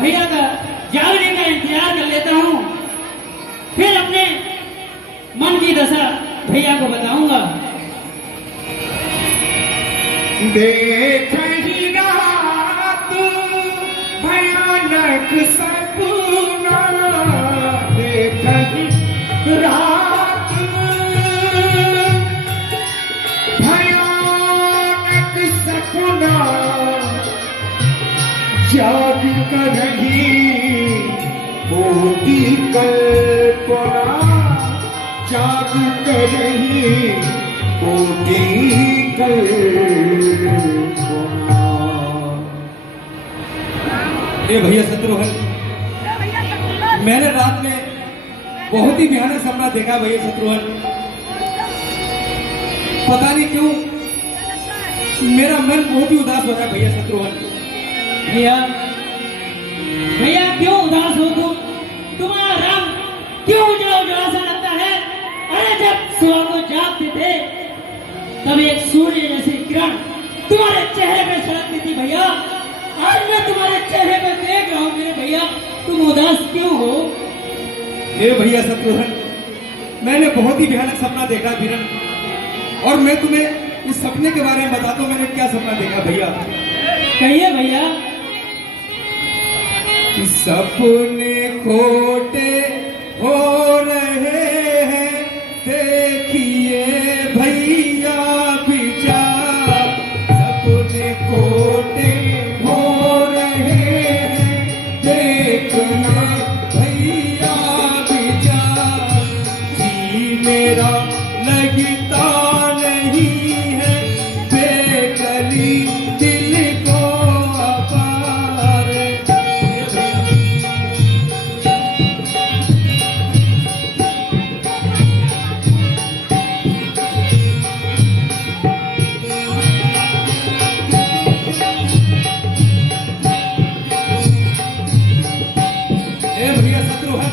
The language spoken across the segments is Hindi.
भैया का जागने का इंतजार कर लेता हूँ, फिर अपने मन की दशा भैया को बताऊंगा। देख ही रात भयानक सपना, देख ही रात भयानक सपना, जाग कर रही होगी कल्पना, जाग कर रही होगी कल्पना। ये भैया शत्रुघ्न, मैंने रात में बहुत ही भयानक सपना देखा भैया शत्रुघ्न। पता नहीं क्यों मेरा मन बहुत ही उदास हो रहा है भैया शत्रुघ्न। भैया भैया क्यों उदास हो तुम? तुम्हारा रंग क्यों उजला उजला सा लगता है? अरे जब सुबह को जागते थे तब एक सूर्य जैसी किरण तुम्हारे चेहरे पे झलकती थी भैया। आज मैं तुम्हारे चेहरे पे देख रहा हूँ मेरे भैया, तुम उदास क्यों हो? ये भैया शत्रुघ्न, मैंने बहुत ही भयानक सपना देखा किरण, और मैं तुम्हें इस सपने के बारे में बताता हूँ मैंने क्या सपना देखा भैया। कहिए भैया। सपने खोटे हो रहे हैं, देखिए भैया विचार। सपने खोटे हो रहे हैं, देखिए भैया विचार। जी मेरा लगता नहीं है बेकली दिल को अपार। भैया शत्रुघ्न,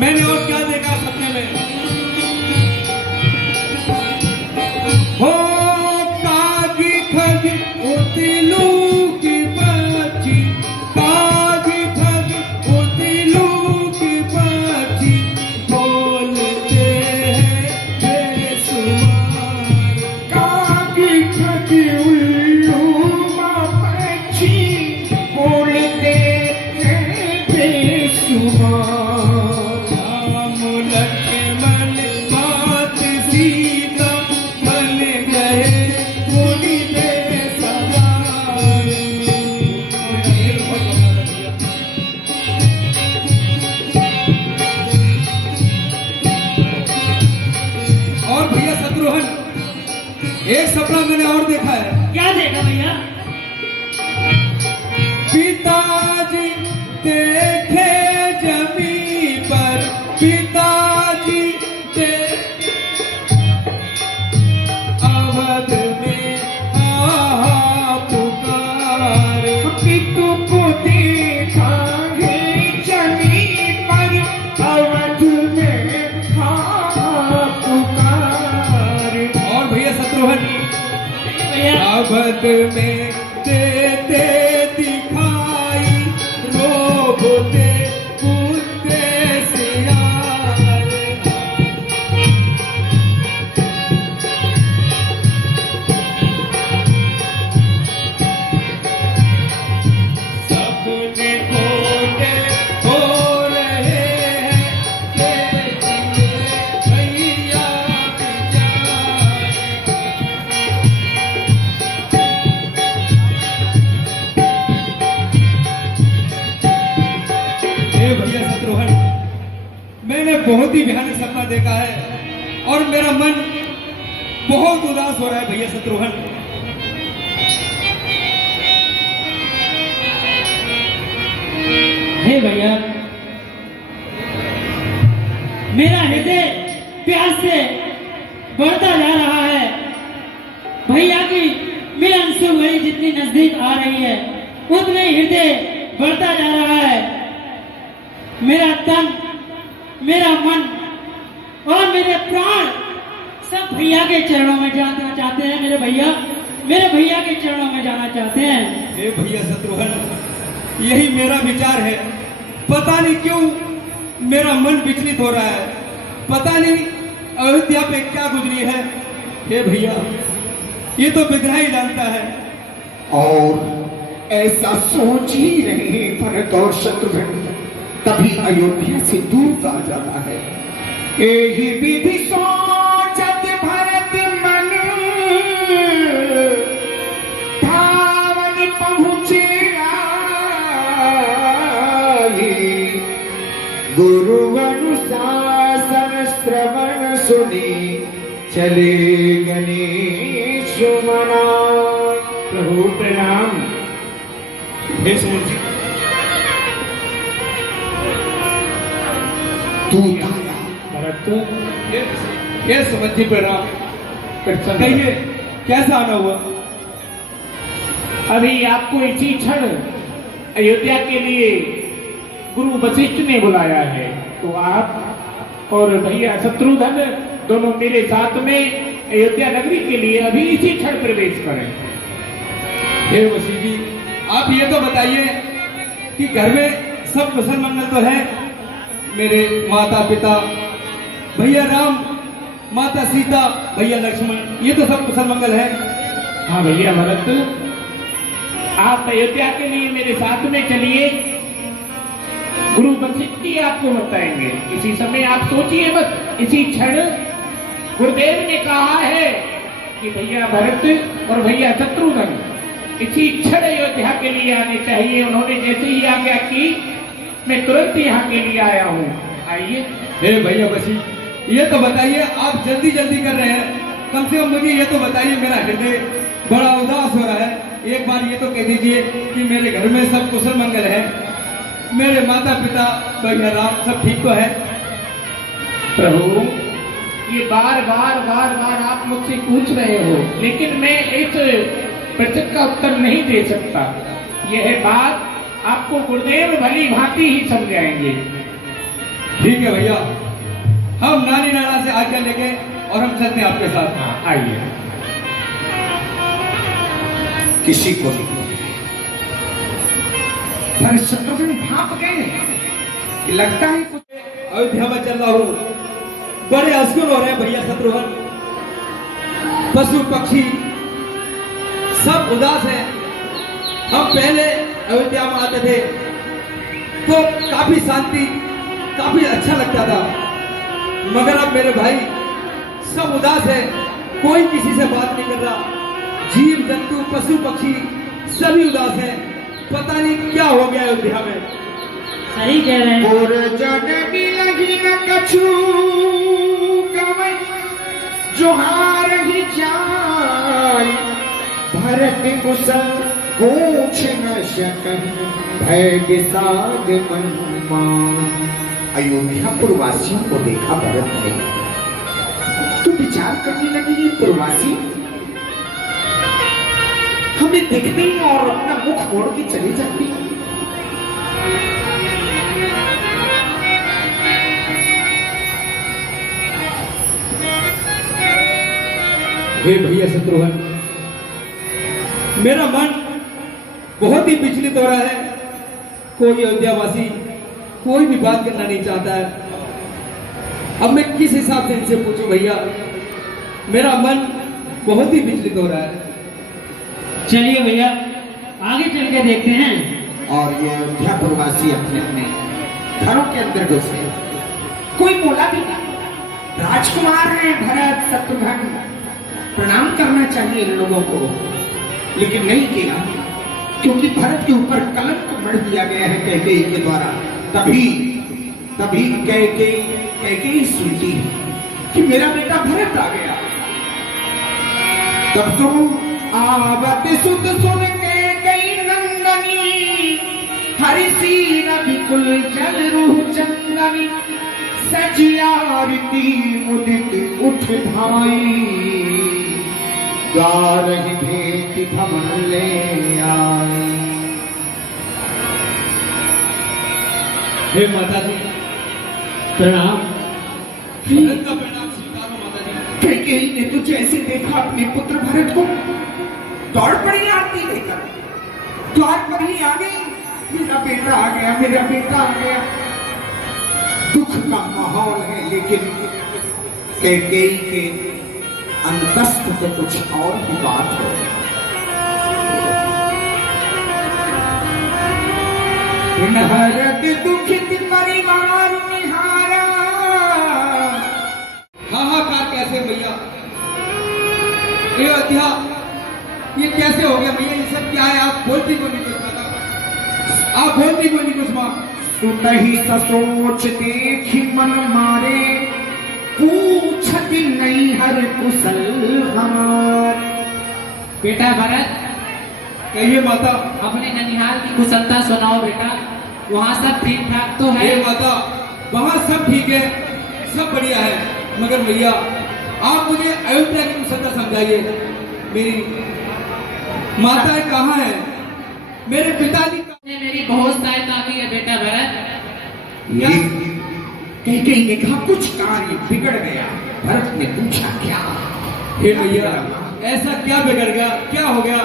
मैंने और क्या देखा सपने में? हो कागी खग उतिलू की बच्ची, कागी खग उतिलू की बच्ची, बोलते हैं बेसुमार। कागी खगी उल्लू पक्षी, बोलते हैं बेसुमार। राम लक्ष्मण मात सीता बन गए मुनि में सवार। और भैया शत्रुघ्न, एक सपना मैंने और देखा है। क्या देखा भैया? पिताजी देखे जमीन पर, पिताजी अवध में आहा पुकार। पितु को देखा है जमीन पर, अवध में पुकार। और भैया शत्रुघ्न, भैया अवध में देते दिखाई, रोबोते पुत्र सियार। सपने खोटे हो रहे हैं, देखिए भैया विचार। भैया शत्रुघ्न, मैंने बहुत ही भयानक सपना देखा है और मेरा मन बहुत उदास हो रहा है भैया शत्रुघ्न। हे भैया, मेरा हृदय प्यास से बढ़ता जा रहा है। भैया की मिलन सुघड़ी जितनी नजदीक आ रही है उतने हृदय बढ़ता जा रहा है। मेरा तन, मेरा मन और मेरे प्राण सब भैया के चरणों में जाना चाहते हैं। मेरे भैया के चरणों में जाना चाहते हैं। हे भैया शत्रुघ्न, यही मेरा विचार है। पता नहीं क्यों मेरा मन विचलित हो रहा है, पता नहीं अयोध्या पे क्या गुजरी है। हे भैया, ये तो विग्रह ही जानता है। और ऐसा सोच ही रहे भरत और शत्रुघ्न, तभी अयोध्या से दूर आ जाता है। यही विधि सोचत भरत मन, धावन पहुँचे आए। गुरु अनुशासन श्रवण सुनी, चले गणेश मनाए। प्रभु प्रणाम। हे सुमन जी, तू भरत, हे सुमन जी प्रणाम। कहिए कैसा आना हुआ? अभी आपको इसी क्षण अयोध्या के लिए गुरु वशिष्ठ ने बुलाया है, तो आप और भैया शत्रुघ्न दोनों मेरे साथ में अयोध्या नगरी के लिए अभी इसी क्षण प्रवेश करें। हे वशिष्ठ जी, आप ये तो बताइए कि घर में सब कुशल मंगल तो है? मेरे माता पिता, भैया राम, माता सीता, भैया लक्ष्मण, ये तो सब कुशल मंगल है। हाँ भैया भरत, आप अयोध्या के लिए मेरे साथ में चलिए, गुरु वशिष्ठ जी आपको बताएंगे। इसी समय आप सोचिए मत, इसी क्षण गुरुदेव ने कहा है कि भैया भरत और भैया शत्रुघ्न इसी क्षण अयोध्या के लिए आने चाहिए। उन्होंने जैसे ही आज्ञा की, मैं तुरंत यहाँ के लिए आया हूँ। आइए। हे भैया वशिष्ठ, ये तो बताइए, आप जल्दी जल्दी कर रहे हैं, कम से कम मुझे ये तो बताइए, मेरा हृदय बड़ा उदास हो रहा है। एक बार ये तो कह दीजिए कि मेरे घर में सब कुशल मंगल है, मेरे माता पिता, भैया राम सब ठीक तो है? प्रभु, ये बार बार आप मुझसे पूछ रहे हो, लेकिन मैं इस प्रश्न का उत्तर नहीं दे सकता। यह बात आपको गुरुदेव भली भांति ही समझाएंगे। ठीक है भैया, हम नानी नाना से आज्ञा लेके और हम चलते हैं आपके साथ। हाँ, आइए। किसी को नहीं, पर शत्रुघ्न भाप गए। लगता है कुछ अयोध्या में चल रहा हूँ, बड़े अस्कुल हो रहे हैं भैया शत्रुघ्न, पशु पक्षी सब उदास हैं। हम पहले अयोध्या में आते थे तो काफी शांति, काफी अच्छा लगता था, मगर अब मेरे भाई सब उदास है, कोई किसी से बात नहीं कर रहा, जीव जंतु पशु पक्षी सभी उदास हैं। पता नहीं क्या हो गया अयोध्या में। सही कह रहे हैं। और जन लगी न कछु गवै, जोहार ही जाय। भरत कुशल पूछ न सकन, भय विषाद मन मान। अयोध्या पुरवासियों को देखा भरत ने, तो विचार करने लगी, ये पुरवासी हमें देखते ही और अपना मुख मोड़ के चले जाती। हे भैया शत्रुघ्न, मेरा मन बहुत ही विचलित हो रहा है। कोई अयोध्यावासी कोई भी बात करना नहीं चाहता है। अब मैं किस हिसाब से इनसे पूछूं भैया, मेरा मन बहुत ही विचलित हो रहा है। चलिए भैया, आगे चल के देखते हैं। और ये अयोध्या प्रवासी अपने अपने घरों के अंदर घुसे। कोई बोला भी नहीं। राजकुमार है भरत शत्रुघ्न, प्रणाम करना चाहिए इन लोगों को, लेकिन नहीं किया, क्योंकि भरत के ऊपर कलंक मढ़ दिया गया है कैकेयी के द्वारा। तभी कैकेयी सुनती कि मेरा बेटा भरत आ गया। तब तो आवत सुत सुन कैकेयी नंदनी, हरिसी विकुल जल रूह चंदनी। सजियारती मुदित उठ भाई, गारहि भेंट भवन ले आई। हे माता जी, प्रणाम। भरत का प्रणाम स्वीकारो माता जी। कैकेयी ने तो जैसे देखा अपने पुत्र भरत को, दौड़ पड़ी आरती लेकर, द्वार पर ही आ गई। मेरा बेटा आ गया, मेरा बेटा आ गया। दुख का माहौल है, लेकिन कैकेयी के अंतस्थ तो कुछ और ही बात है। भरत दुखित परिवार निहारा। हाहाकार कैसे भैया, ये अयोध्या ये कैसे हो गया भैया, ये सब क्या है? आप बोलती को नहीं कुछ बता, आप बोलती को नहीं कुछ माँ। सुतहि ससोच देखि मन मारे, पूछत नहीं हर कुशल हमार। बेटा भरत, कहिए माता। अपने ननिहाल की कुशलता सुनाओ बेटा, वहाँ सब ठीक ठाक तो है? हे माता, वहाँ सब ठीक है, सब बढ़िया है, मगर भैया आप मुझे अयोध्या की कुशलता समझाइए। मेरी माता कहाँ है, मेरे पिताजी ने मेरी बहुत सहायता की है बेटा भरत। ये कैकेयी ने कहा कुछ कार्य बिगड़ गया। भरत ने पूछा क्या? हे भैया ऐसा क्या बिगड़ गया, क्या हो गया,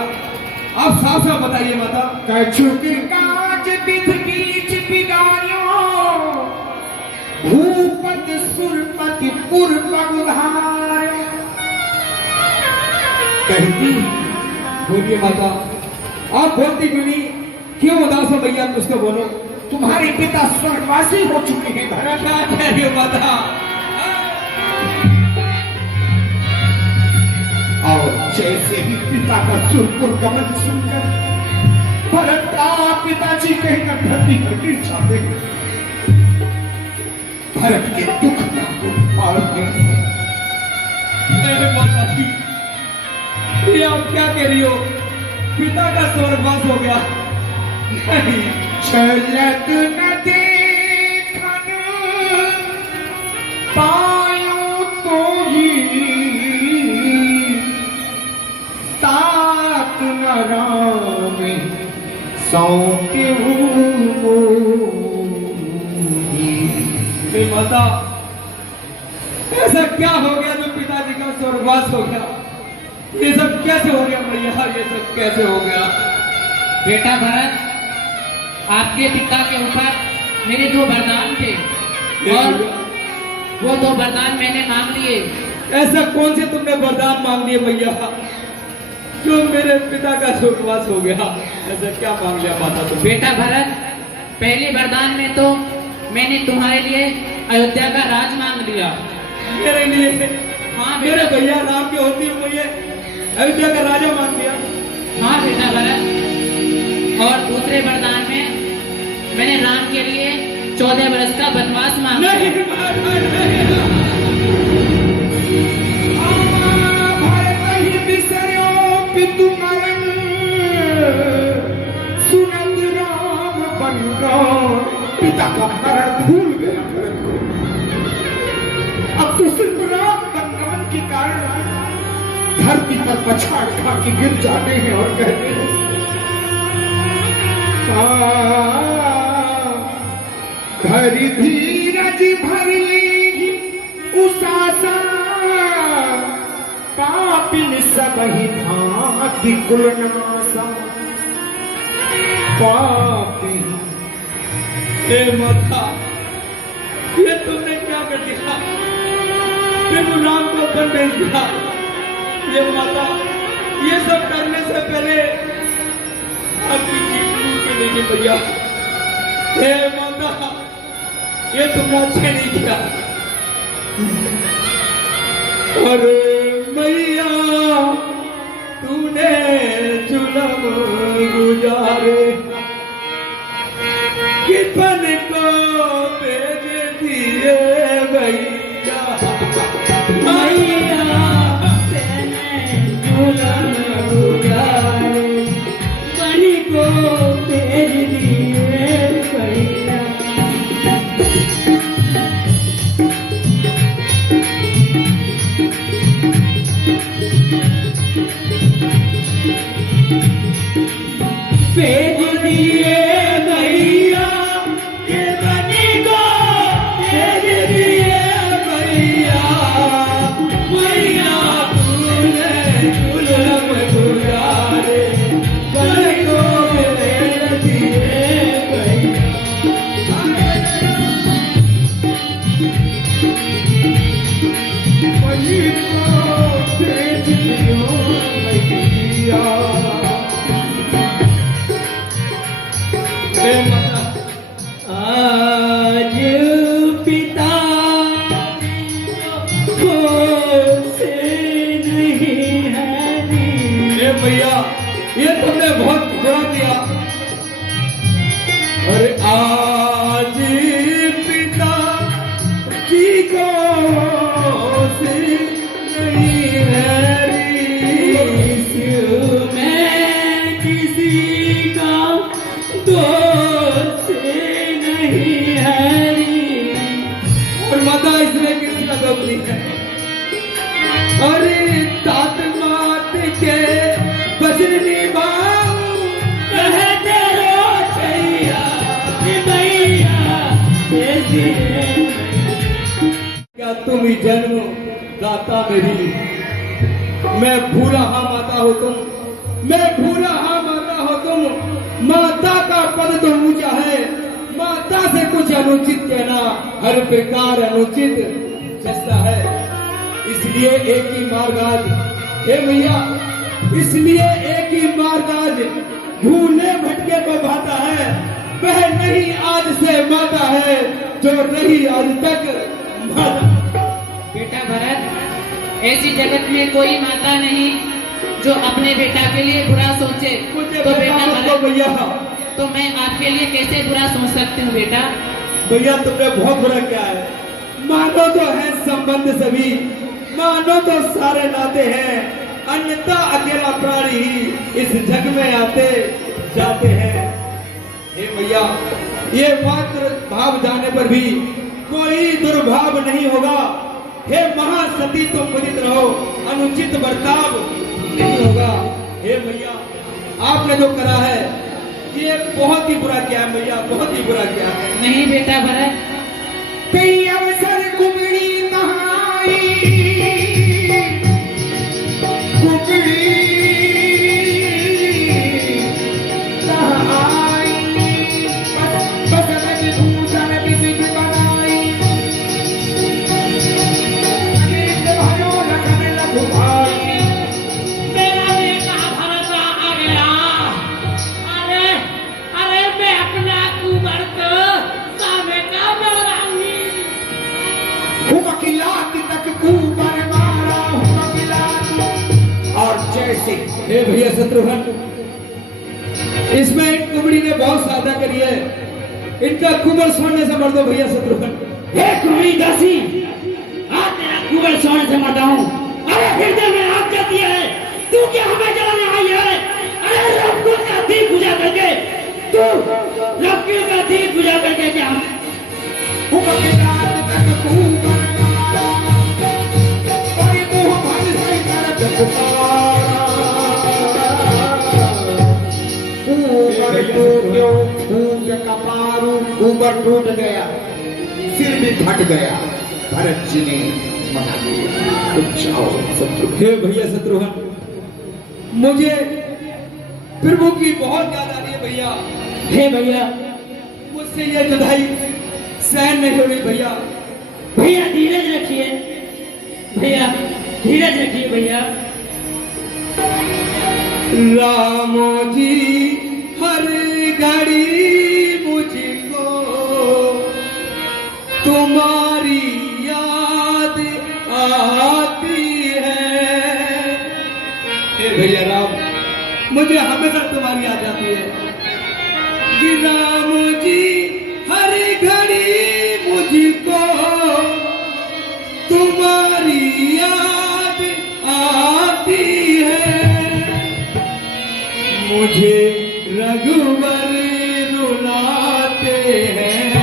आप साफ साफ बताइए माता। कछु के काज विध बीच बिगाड़ियो, भूपति सुरपति पूर्व उधार। कहती बोलिए माता, आप बोलती क्यों नहीं, क्यों उदास हो भैया, कुछ तो बोलो। तुम्हारे पिता स्वर्गवासी हो चुके हैं भरत। क्या कह रही हो माता? और जैसे ही पिता का सुरपुर गमन सुनकर भरत का पिताजी कहकर धरती पर गिर जाते हैं। भरत के दुख का पालते हैं। अरे माता जी, ये आप क्या कह रही हो, पिता का स्वर्गवास हो गया? नहीं, चलत न देखन पायो तो ही, तात न राम सौंप्यो मोहि। हे माता, ऐसा क्या हो गया जो पिताजी का स्वर्गवास हो गया? ये सब कैसे हो गया भैया, ये सब कैसे हो गया? बेटा भरत, आपके पिता के ऊपर मेरे 2 वरदान थे और वो 2 वरदान मैंने मांग लिए। ऐसा कौन से तुमने वरदान मांग लिए भैया जो मेरे पिता का स्वर्गवास हो गया? ऐसा क्या मांग लिया माता तुम? बेटा भरत, पहले वरदान में तो मैंने तुम्हारे लिए अयोध्या का राज मांग लिया। मेरे लिए? हाँ मेरे बेटा। भैया राम के होती हुए अयोध्या का राजा मांग लिया? हाँ बेटा भरत, और दूसरे वरदान में मैंने राम के लिए 14 वर्ष का वनवास मांगा। नहीं माता, नहीं। भरत ही बिसर्यो पितु मरण, सुनत राम बन गए। पिता का मरण भूल गया भरत को। अब तो सिर्फ राम बनगमन के कारण धरती पर पछाड़ खा के गिर जाते हैं और कहते हैं धरि धीरज भर ली उसासा, पापिन सबहि भांति कुलनासा। पापी हे माता, ये तुमने क्या कर दिया? प्रभु राम को वन भेज दिया। ये माता, ये सब करने से पहले आपकी जिंदगी के लिए भैया। हे माता, ये तुमने अच्छे नहीं किया। अरे मैया, तूने जुलम गुजारे, कितन को भेज दिए भैया। मैया तेने जुलम गुजारे, बनी को भेज दिए भैया। भेज दिए भैया, ये बनी को हे माता, आज पिता से नहीं है हे भैया ये तुमने बहुत बुरा किया। अरे आज पिता जी को से नहीं है मैं किसी का दोस्त नहीं है। और माता इसमें किसी का दम नहीं है। अरे तात मात के बचन निभाओ कहते रो छैया भैया क्या तुम ही जन्म दाता मेरी। मैं भूरा हाँ माता हो तुम, मैं भूरा हाँ माता हो तुम। माता का पद तो ऊंचा है, माता से कुछ अनुचित कहना हर प्रकार अनुचित जैसा है। इसलिए एक ही मार्ग आज, हे भैया, इसलिए एक ही मार्ग आज भूले भटके को भाता है। वह नहीं आज से माता है जो रही आज तक माता। बेटा भरत, ऐसी जगत में कोई माता नहीं जो अपने बेटा के लिए बुरा सोचे। मुझे तो बता बेटा दो भरत, भैया, तो मैं आपके लिए कैसे बुरा सोच सकती हूँ बेटा? भैया तुमने बहुत बुरा किया है। मानो तो है संबंध सभी, मानो तो सारे नाते हैं, अन्यथा अकेला प्राणी ही इस जग में आते जाते हैं। हे भैया, ये मात्र भाव जाने पर भी कोई दुर्भाव नहीं होगा। हे महासती तुम मुदित रहो, अनुचित बर्ताव नहीं होगा। हे भैया, आपने जो करा है ये बहुत ही बुरा किया है भैया, बहुत ही बुरा किया है। नहीं बेटा भरत, कई अवसर कुबड़ी नहाई, कुबड़ी नहाई, बस भूषण विविध बनाई। अनेक भयो लखन लघु भाई, मेरा बेटा भरत आ गया। अरे अरे मैं अपना कुंवर को सामे का मारांगी। हुमकिलात तक कुंवर मारा, हुमकिलात। और जैसे हे भैया शत्रुघ्न, इसमें इन कुबड़ी ने बहुत साधा करी है। इनका कुंवर सोने से मर दो भैया शत्रुघ्न। हे कुबड़ी दासी, आज तेरा कुंवर सोने से मरता हूँ। अरे हृदय में आग जलती है, तू क्या हमें जलाने आई है? अरे रबकुल का दीप बुझा करके तू, रबकुल का दीप बुझा करके क्या हुमकिलात तक कुंवर मारा, कोई मुँह भर से कर पुकारा। कुंवर टूट्यो फूट कपारू, कुंवर टूट गया, सिर भी फट गया। भरत जी ने मना लिया, तुम जाओ शत्रुघ्न। हे भैया शत्रुघ्न, मुझे प्रभु की बहुत याद आ रही है भैया। हे भैया, मुझसे ये जुदाई सहन नहीं हो रही भैया। भैया धीरज रखिए, भैया धीरज रखिए भैया। रामो जी हर घड़ी मुझको तुम्हारी याद आती है। हे भैया राम, मुझे हमेशा तुम्हारी याद आती है कि राम जी हर घड़ी मुझको तुम्हारी याद आती है। मुझे रघुवर रुलाते हैं,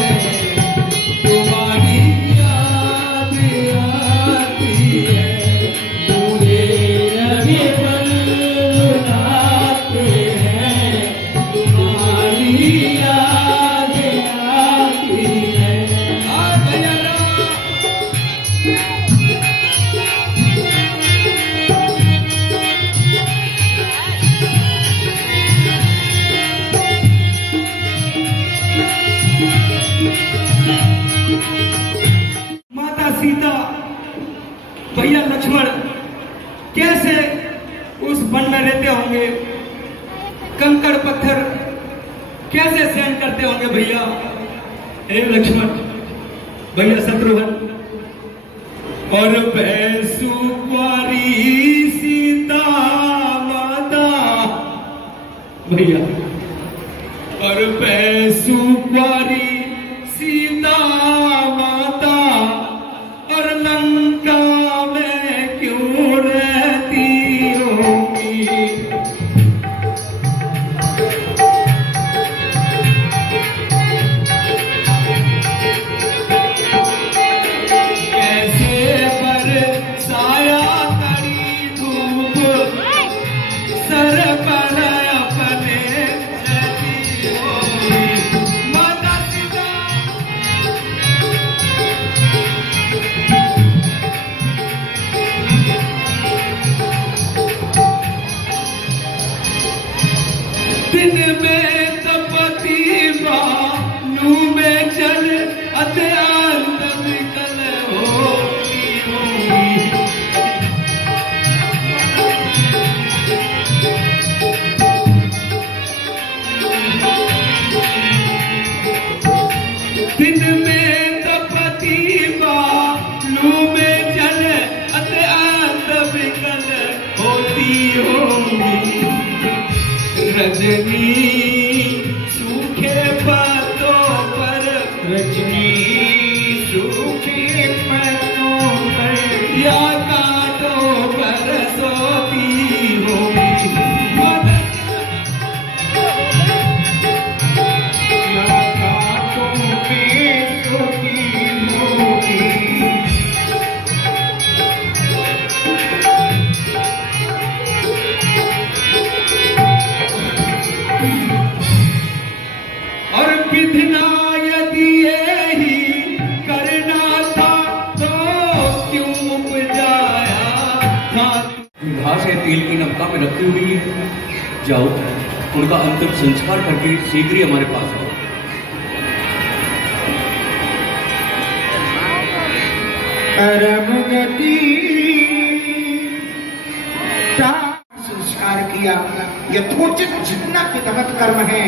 तुम्हारी याद आती है। मुझे रघुवर रुलाते हैं, तुम्हारी याद आती है। भैया माता सीता, भैया लक्ष्मण कैसे उस वन में रहते होंगे। कंकड़ पत्थर कैसे सहन करते होंगे भैया, हे लक्ष्मण, भैया शत्रुघ्न। और भैंसु कुंवारी सीता माता भैया, और भैंसु कुंवारी सीता माता, और लंका में क्यों रहती होगी। दिन में तपती बानू में चल अत्यांत विकल होती होगी। दिन में तपती बानू में चल अत्यांत विकल होती होगी। रजनी सूखे पत्तों पर, रजनी सूखे पत्तों पर, या कांटों पर सोती होगी। या कांटों पे सोती होगी। और विधना यदि यही करना था तो क्यों उपजाया था। घास है तेल की नमका में रखी हुई, जाओ उनका अंतिम संस्कार करके शीघ्र ही हमारे पास आओ। परम गति संस्कार किया, यथोचित जितना विधवत कर्म है।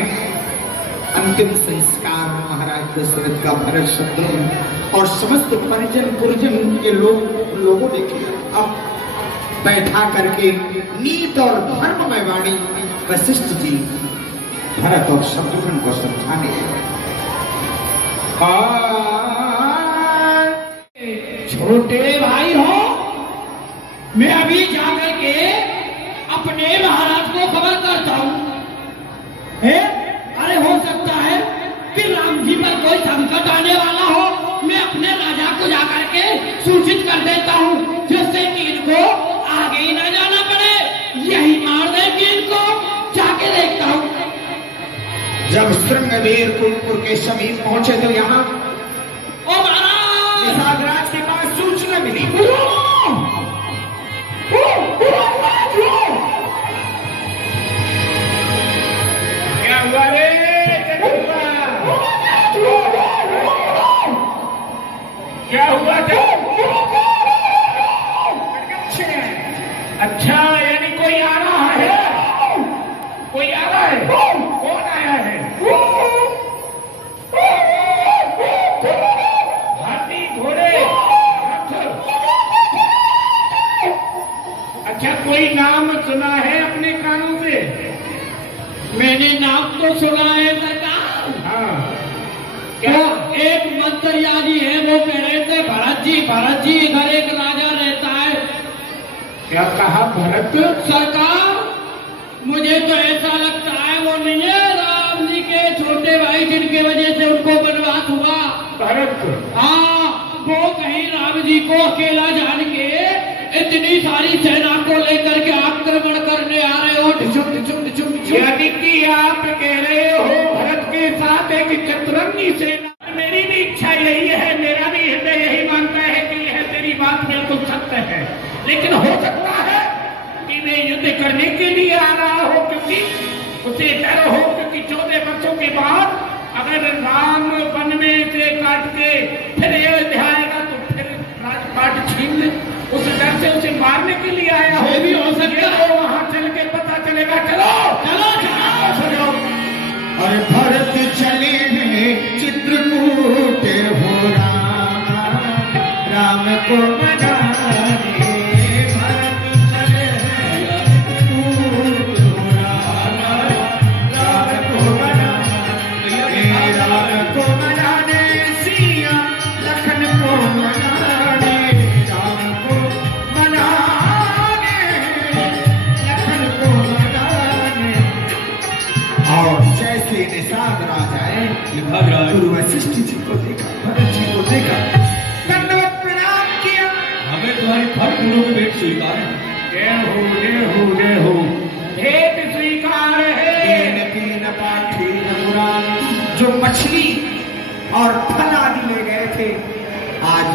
अंतिम संस्कार महाराज दशरथ का भरत शत्रुघ्न और समस्त परिजन पुरजन के लोगों ने किया। अब बैठा करके नीत और धर्म में वाणी वशिष्ठ जी भरत और शत्रुघ्न को समझाने लगे। छोटे भाई हो, मैं अभी जाकर के अपने महाराज को खबर करता हूँ। अरे हो सकता है कि राम जी पर कोई संकट आने वाला हो, मैं अपने राजा को जाकर के सूचित कर देता हूँ, जिससे कि इनको आगे ही न जाना पड़े, यही मार देंगे इनको। जाके देखता हूँ। जब श्रृंगवीर कुलपुर के समीप पहुंचे तो यहाँ ओ महाराज, निषादराज के पास सूचना मिली। क्या हुआ रे? क्या हुआ था? अच्छा, यानी कोई आ रहा है? कोई आ रहा है? कौन आया है? हाथी, घोड़े, रथ। अच्छा, कोई नाम सुना है अपने कानों से? मैंने नाम तो सुना है सरकार। हाँ, क्या एक मंत्रियारी है, वो कह रहे थे भरत जी इधर एक राजा रहता है। क्या कहा भरत? सरकार, मुझे तो ऐसा लगता है वो नहीं है राम जी के छोटे भाई, जिनके वजह से उनको वनवास हुआ। भरत? हाँ, वो कहीं राम जी को अकेला जान के इतनी सारी सेना को लेकर के आक्रमण करने आ रहे हो। ढिचुम ढिचुम ढिचुम ढिचुम। यानी कि आप कह रहे हो भरत के साथ एक चतुरंगी सेना। मेरी भी इच्छा यही है, मेरा भी हृदय यही मानता है कि यह तेरी बात बिल्कुल सत्य है, लेकिन हो सकता है कि वे युद्ध करने के लिए आ रहा हो, क्योंकि उसे डर हो, क्योंकि 14 वर्षों के बाद अगर राम वन में से काट के फिर अयोध्या आएगा तो फिर राजपाट छीन ले, उस डर से उसे मारने के लिए आया हो। ये भी हो सकता है। वहां चल के पता चलेगा। चलो चलो चलो, चलो। और भरत चले हैं चित्रकूट हो राम को मनाने। भरत चले हैं चित्रकूट हो राम को मनाने। राम को मनाने सिया लखन को मनाने। राम को मनाने लखन को मनाने। और जैसे निषाद राजाए गुरु वशिष्ठ जी को देखा, भरत जी को देखा, दंडवत प्रणाम किया। हमें तुम्हारी फल फूलों की भेंट स्वीकार है। जय हो भेंट स्वीकार है। तीन तीन पाठीन पुराण जो मछली और फल आदि ले गए थे, आज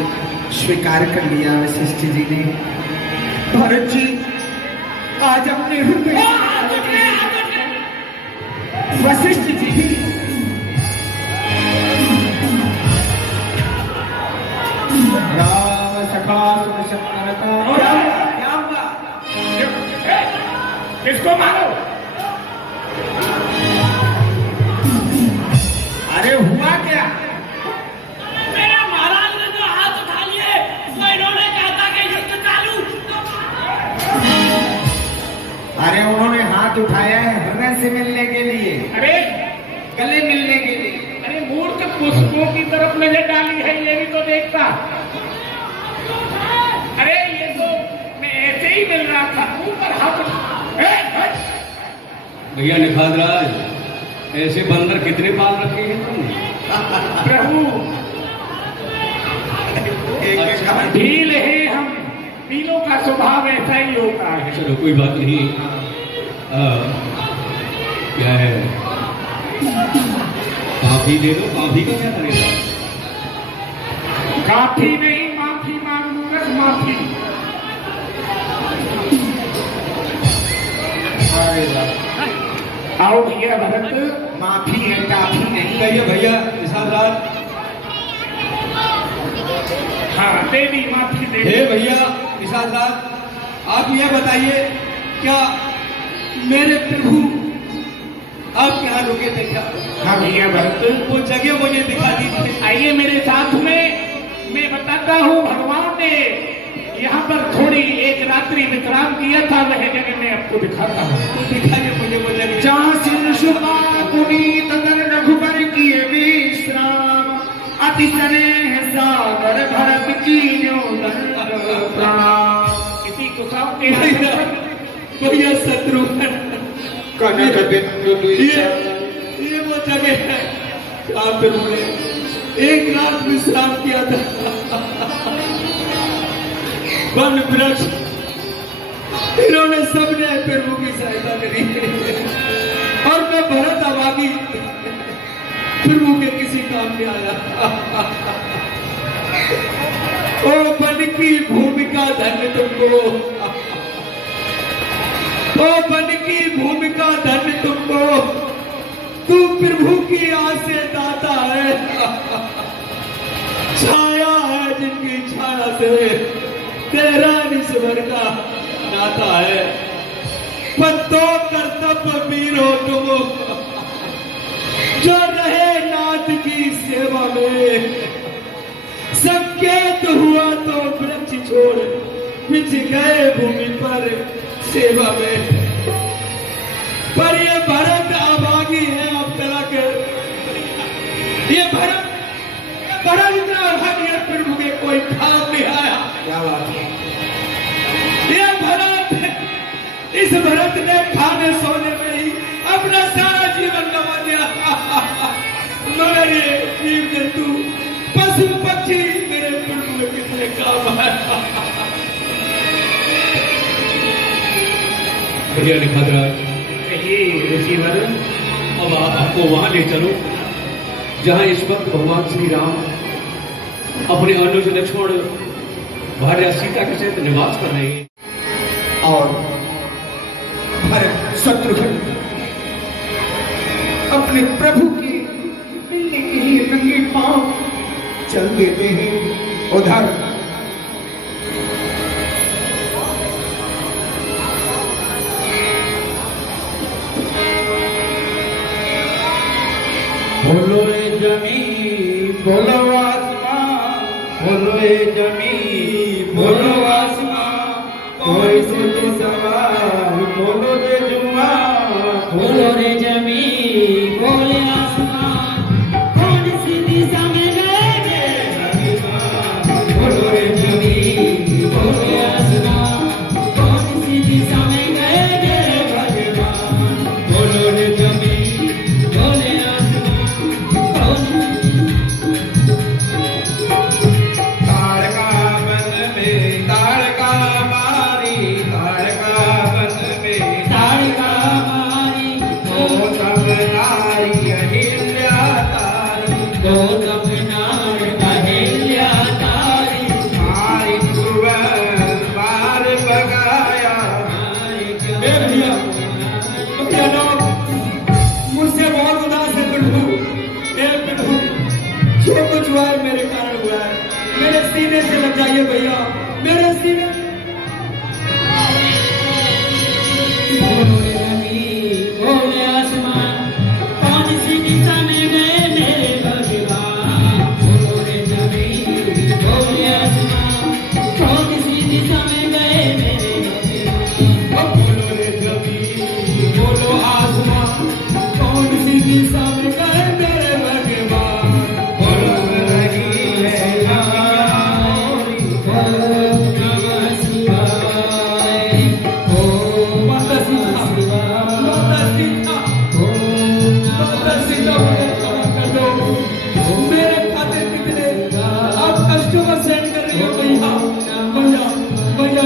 स्वीकार कर लिया वशिष्ठ जी ने। भरत जी आज अपने हृदय वशिष्ठ जी भी राम सखा क्या हुआ? किसको मारो? अरे हुआ क्या? मेरा महाराज ने जो हाथ उठा लिए वो इन्होंने कहा था कि युद्ध चालू। अरे उन्होंने हाथ उठाया है हृदय से मिलने के लिए, अरे गले मिलने के लिए। अरे मूर्ख पुष्पों की तरफ नजर डाली है, ये भी तो देखता। अरे ये तो मैं ऐसे ही मिल रहा था, ऊपर हाथ भैया निखादराज, ऐसे बंदर कितने पाल रखे हैं तुमने? प्रभु ढील है हम, ढीलों का स्वभाव ऐसा ही होता है। चलो कोई बात नहीं। क्या है, काफी दे दो। काफी का क्या करेगा? काफी नहीं, माफी मांगूंगा। माफी आओ भैया भरत। माफी है, काफी नहीं। कहिए भैया निषादराज। हाँ दे दी, माफी दे हे दी। भैया निषादराज, आप यह बताइए, क्या मेरे प्रभु आप यहाँ रुके थे क्या? हाँ भैया भरत, वो जगह मुझे दिखा दीजिए। आइए मेरे साथ में, मैं बताता हूँ। भगवान ने यहाँ पर थोड़ी एक रात्रि विश्राम किया था, वह जगह मैं आपको दिखाता हूँ। दिखाइए मुझे वो जगह। जहाँ सिंह सुबा पुनीत दर रघुबर किए विश्राम। अति स्नेह सागर भरत की दंड प्रणाम। इसी कुशाओं के हाथ पर भैया शत्रुघ्न, कनक बिंदु ये वो जगह है जहाँ पे उन्होंने एक रात विश्राम किया था। वन वृक्ष, इन्होंने सबने प्रभु की सहायता करी और मैं भरत अभागी प्रभु के किसी काम में आया। ओ वन की भूमिका धन्य तुमको, ओ वन की भूमिका धन्य तुमको। तू प्रभु की आस से दाता है, छाया है जिनकी छाया से तेरा ईश्वर का नाता है। पत्तों कर्तव्य वीर हो तुम, जो रहे नाथ की सेवा में। संकेत हुआ तो वृक्ष छोड़ बिछ गए भूमि पर सेवा में। पर ये भरत अभागी है अब तक। ये भरत इतना अभागी है, प्रभु के कोई काम नहीं आया। क्या बात है? ये भरत, इस भरत ने खाने सोने में ही अपना सारा जीवन गंवा दिया। मगर ये जीव जंतु पशु पक्षी मेरे प्रभु में कितने काम आया। भैया निखादराज, ऋषिवर, अब आप आपको वहां ले चलो जहां इस वक्त भगवान श्री राम अपने अनुज लक्ष्मण भार्या सीता के साथ निवास कर रहे हैं। और भरत शत्रुघ्न अपने प्रभु के मिलने के लिए नंगे पांव चल देते हैं उधर। जमी बोलो आसमां बोलो ये जमी बोलो आसमां कोई सीधी सवाल बोलो रे जुआ बोलो रे जमी बोले आसमान कौन सी दिशा में गए बोलो रे जमी बोले आसमान कौन सी दिशा में गए भगवान बोलो रे जमी बोले आसमान कौन ताड़का बन में ताड़का मारी ताड़का बन में ताड़का मारी गौतम नारी अहिल्या तारी गौतम नार अहिल्या तारी मारी सुवन बार बगाया भैया भैया लोग मुझसे बहुत उदास है पिंटू जो कुछ हुआ है मेरे कारण हुआ है मेरे सीने से लग जाइए भैया मेरे सीने बोले जमी बोले आसमान कौन सी दिशा में गए मेरे भगवान बोले जमी बोले आसमान कौन सी दिशा में गए मेरे भगवान बोलो रे जमी बोलो आसमां कौन सी दिशा में गए मेरे भगवान बोलो रही है ओम नमः शिवाय ओम माता सीता माता सीता माता सीता कर दो मेरे खाते कितने आप कस्टमर सेंड कर रही हो भैया भैया भैया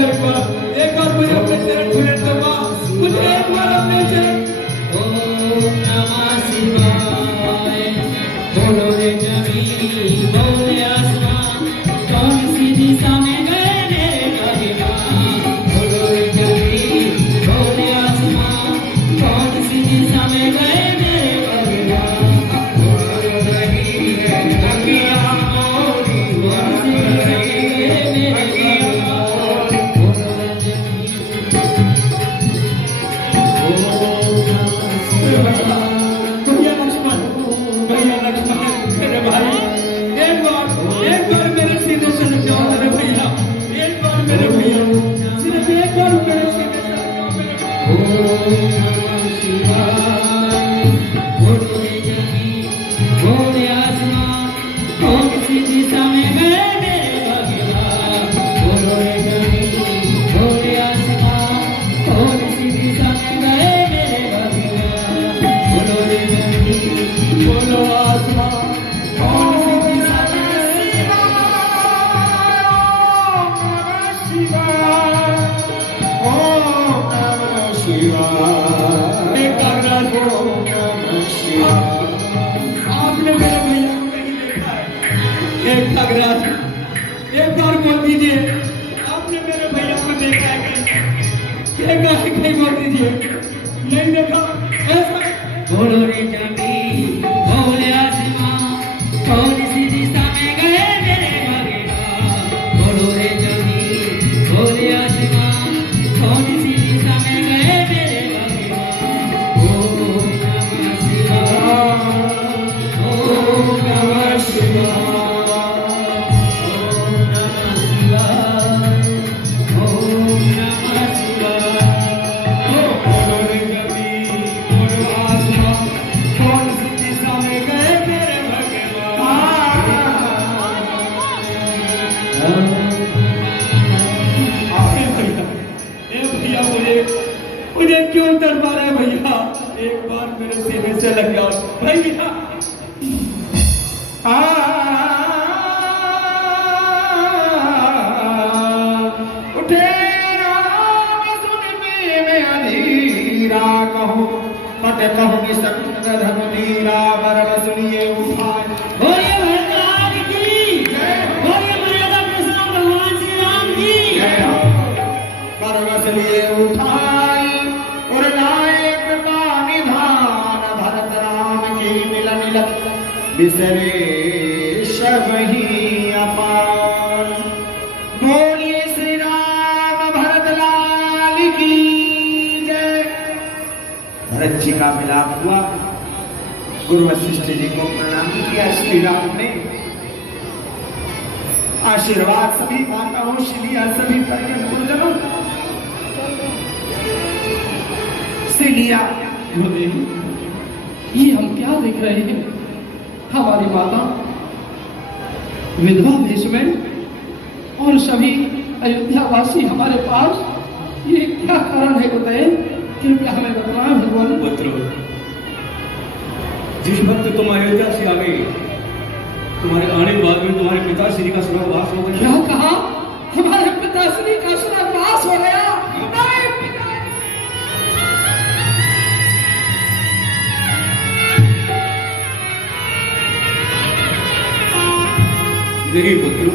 एक बार मुझे अपने चरण छूने दो माँ मुझे एक बार अपने चरण ओम नमः शिवाय बोलो रे जमी बोले आसमान कौन सी दिशा में गए मेरे भगवान बोलो रे जमी बोले आसमान कौन सी दिशा में गए मेरे भगवान बोलो रही है नदियाँ मोरी कौन सी दिशा में गए मेरे भगवान बोलो रे जमी भैया लक्ष्मण मेरे भाई एक बार मेरे सीने से लग जाओ मेरे भैया एक बार मेरे भैया सिर्फ एक बार मेरे सीने से लग जाओ मेरे भैया ओम नमः शिवाय बोले जमी बोले आसमान कौन सी दिशा में गए मेरे भगवान बोलो रे जमी बोले आसमान कौन सी दिशा में गए मेरे भगवान बोलो रे जमी बोलो आसमान कौन सी दिशा में गए आपने मेरे भैया को नहीं देखा है एक खगराज एक बार बोल दीजिए आपने मेरे भैया को देखा है कहीं एक बार कहीं बोल दीजिए नहीं देखा ऐसा बोलो रे जमी बोले आसमान कौन सी दिशा में गए मेरे भगवान बोलो रे जमी बोले आसमान कौन सी दिशा में गए मेरे भगवान ओम नमः शिवाय ओम नमः शिवाय ओम नमः शिवाय ओम नमः शिवाय बोलो रे जमी बोलो आसमां कौन सी दिशा में गए मेरे भगवान भैया मुझे क्यों दरबार है भैया एक बार मेरे सीने से लग जाओ भैया उठे राम सुन में अधीरा कहो पद कहो कि संग धन धीरा बरब सुनिए उठाए बोलिए भगवान की बोलिए मर्यादा कृष्ण भगवान श्री राम की बरब सुनिए उठाए और नायक का निधान भरत राम की मिल मिल बिसरे शबही अपार बोलिए श्री राम भरत लाल की जय भरत जी का मिलाप हुआ गुरु वशिष्ठ जी को प्रणाम किया श्री राम ने। आशीर्वाद सभी माताओं से लिया, सभी परिजन गुरुजनों से लिया। गुरुदेव, ये हम क्या देख रहे हैं? हमारी माता विधवा वेश में और सभी अयोध्यावासी हमारे पास, ये क्या कारण है गुरुदेव? कृपया हमें बताएं भगवान। पुत्र, जिस वक्त तुम अयोध्या से आ गए, तुम्हारे आने के बाद में तुम्हारे पिताश्री का स्वर्गवास हो गया। क्या कहा? हमारे पिताश्री का स्वर्गवास हो गया? देखिए पुत्र,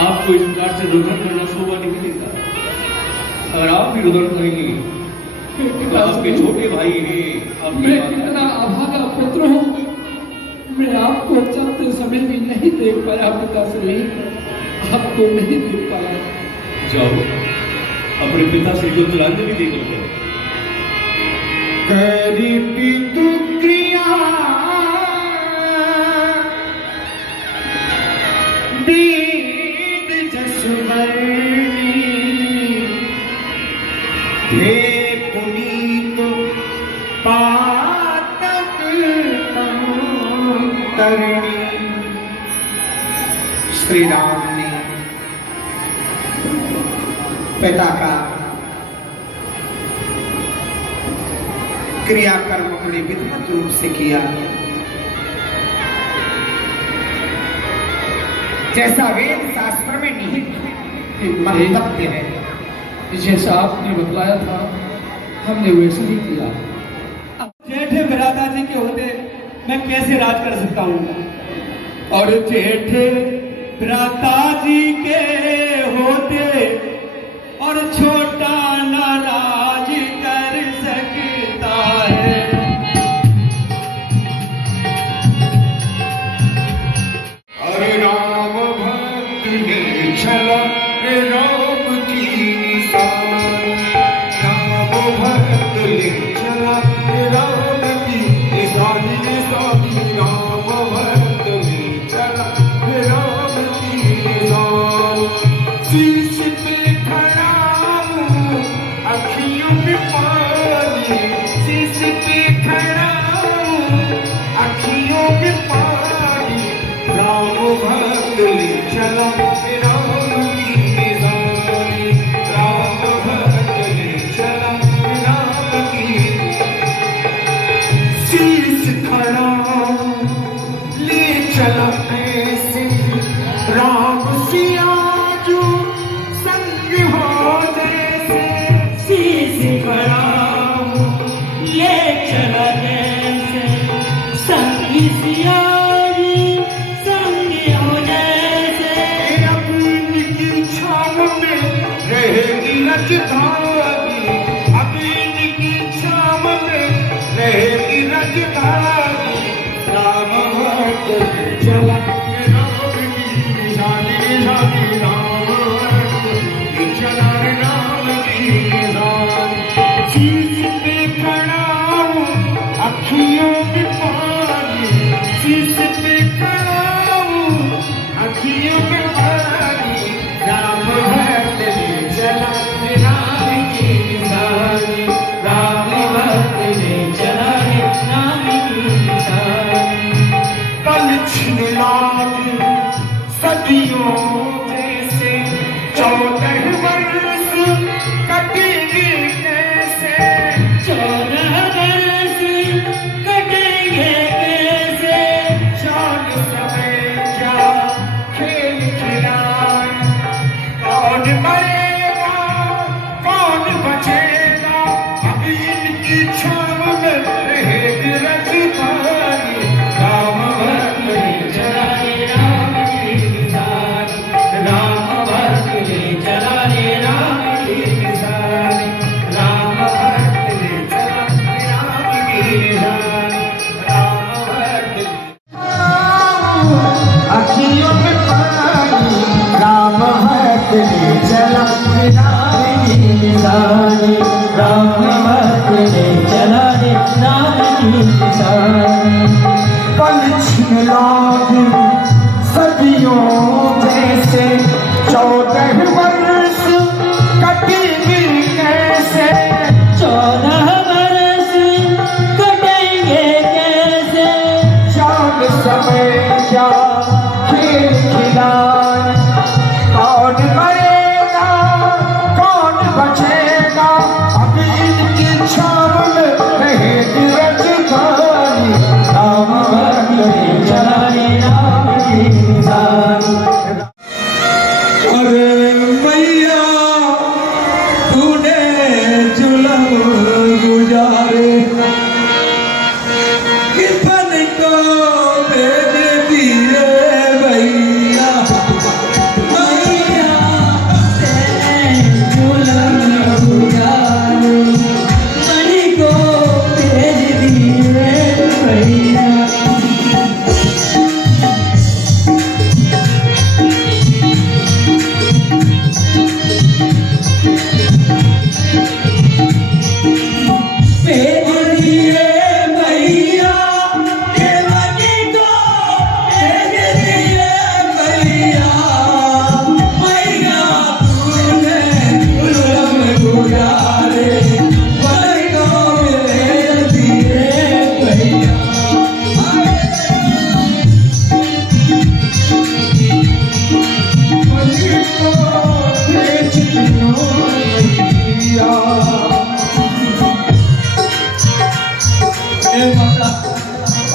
आपको इस प्रकार से रुदन करना शोभा नहीं मिलेगा। अगर आप भी रुदन करेंगे तो आपके छोटे भाई हैं। मैं कितना अभागा पुत्र हूँ, मैं आपको चलते समय भी नहीं देख पाया पिताश्री, आपको नहीं देख पाया। जाओ अपने पिताश्री को तिलांजलि देकर जाओ। करी पितु क्रिया वेद जसवर्णी, हे पुनीत पातक तरणी। श्री राम ने पिता का क्रियाकर्म बड़े विधिवत रूप से किया, जैसा वेद शास्त्र में निहित मंतव्य है। जैसा आपने बतलाया था हमने वैसे ही किया। जेठे भ्राता जी के होते मैं कैसे राज कर सकता हूँ? और जेठे भ्राता जी के होते और छोटा ना राज कर सकता है। अरे राम भक्त ने चला राम की निशान, राम भक्त ने चला राम की निशान, राम भक्त ने चला राम की निशान। शीश पे खड़ा हूँ अखियों में पानी, शीश पे खड़ा हूँ अखियों में पानी, राम भक्त ले चला राम की निशानी, राम भक्त ले चला राम की। शीश खड़ा ले चला ऐसे राम सिया जो संग हो जैसे, शीश खड़ा ले चला जैसे संगी सियारी संगी हो जैसे। अपनी की छाव में रहेगी रजधानी, अपनी की छाव में रहेगी रजधानी, राम भक्त ले चला राम की निशानी, निशानी राम भक्त ले चला राम की निशानी। शीश पे खड़ा हूँ अखियों में पानी, शीश पे खड़ा हूँ अखियों में पानी, राम भक्त ले चला राम की निशानी, राम भक्त ले चला राम की निशानी। पल छिन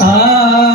आ